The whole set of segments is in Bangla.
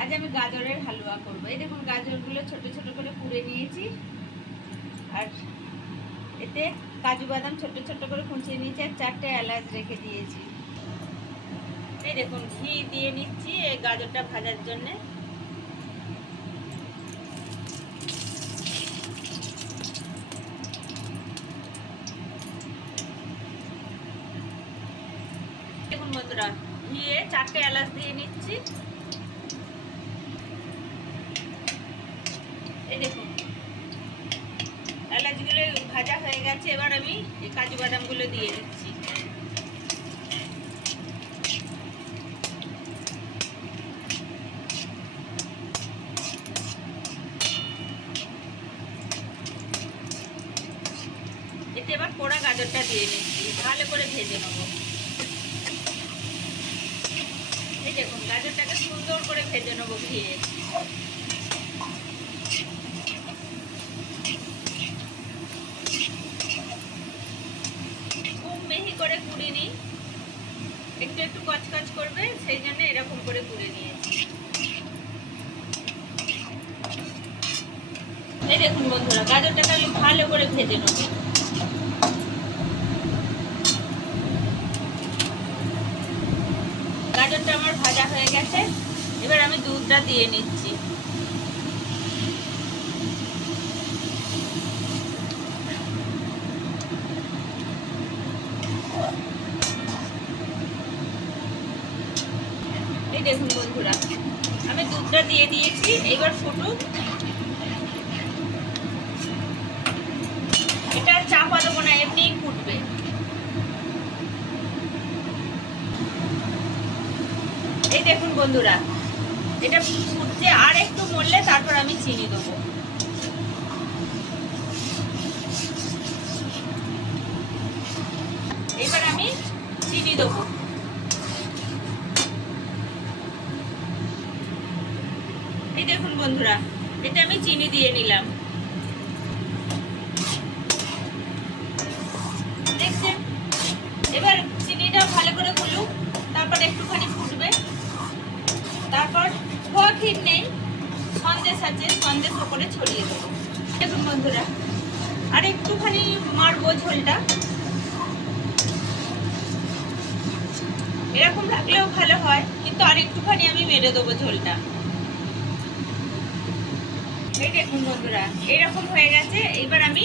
আজ আমি গাজরের হালুয়া করব। এই দেখুন, গাজরগুলো ছোট ছোট করে কুড়ে নিয়েছি। আর এতে কাজু বাদাম ছোট ছোট করে কুচিয়ে নিয়েছি আর চারটে এলাচ রেখে দিয়েছি। এই দেখুন, ঘি দিয়ে নিচ্ছি এই গাজরটা ভাজার জন্যে। দেখুন বন্ধুরা, ঘিয়ে চারটে এলাচ দিয়ে নিচ্ছি। দেখুন। এলাচগুলো ভাজা হয়ে গেছে, এবার আমি এই কাজু বাদামগুলো দিয়ে দিচ্ছি। এতে এবার পোড়া গাজরটা দিয়ে নিচ্ছি ভালো করে ভেজে নেব। এই দেখুন, গাজরটাকে সুন্দর করে ভেজে নেব ঘিয়ে খুব মিহি করে কুড়ি নিই একটু একটু কচকচ করবে, সেই জন্য এরকম করে পুরে নিয়েছি। এই দেখুন বন্ধুরা, গাজরটাকে আমি ভালো করে ভেজে নেব। গাজরটা আমার ভাজা হয়ে গেছে, এবার আমি দুধটা দিয়ে নিচ্ছি। এই দেখুন বন্ধুরা, আমি দুধটা দিয়ে দিয়েছি, এবার ফুটুক। এটা চাপা দেবো না, এমনিই ফুটবে। এই দেখুন বন্ধুরা, এটা ফুটছে, আর একটু মরলে তারপর আমি চিনি দেবো। এবার আমি চিনি দেবো। এই দেখুন বন্ধুরা, এটা আমি চিনি দিয়ে নিলাম। দেখছেন? এবার চিনিটা ভালো করে গুলুক, তারপর একটুখানি ফুটবে। তারপর খোয়া ক্ষীর নেই, সন্দেশ আছে, সন্দেশ ওপরে ছড়িয়ে দেবো। দেখুন বন্ধুরা, আর একটুখানি মারবো ঝোলটা। এরকম থাকলেও ভালো হয়, কিন্তু আর একটুখানি আমি মেরে দেবো ঝোলটা। এই দেখুন বন্ধুরা, এরকম হয়ে গেছে। এবার আমি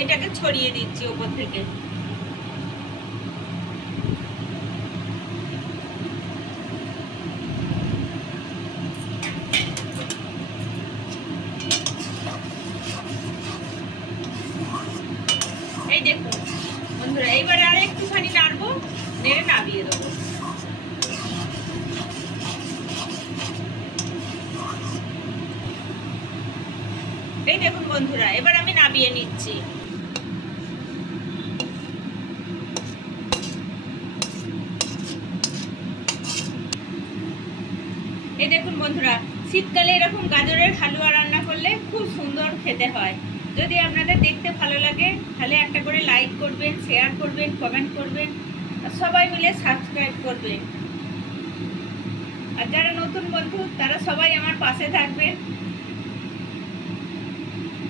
এটাকে ছড়িয়ে দিচ্ছি ওপর থেকে। এই দেখুন বন্ধুরা এইবার আর একটুখানি নাড়বো, নেড়ে নামিয়ে দেবো। এই দেখুন বন্ধুরা, এবার আমি নামিয়ে নিচ্ছি। এই দেখুন বন্ধুরা, শীতকালে এরকম গাজরের হালুয়া রান্না করলে খুব সুন্দর খেতে হয়। যদি আপনাদের দেখতে ভালো লাগে, তাহলে একটা করে লাইক করবেন, শেয়ার করবেন, কমেন্ট করবেন সবাই মিলে সাবস্ক্রাইব করবেন। আর যারা নতুন বন্ধু, তারা সবাই আমার পাশে থাকবেন।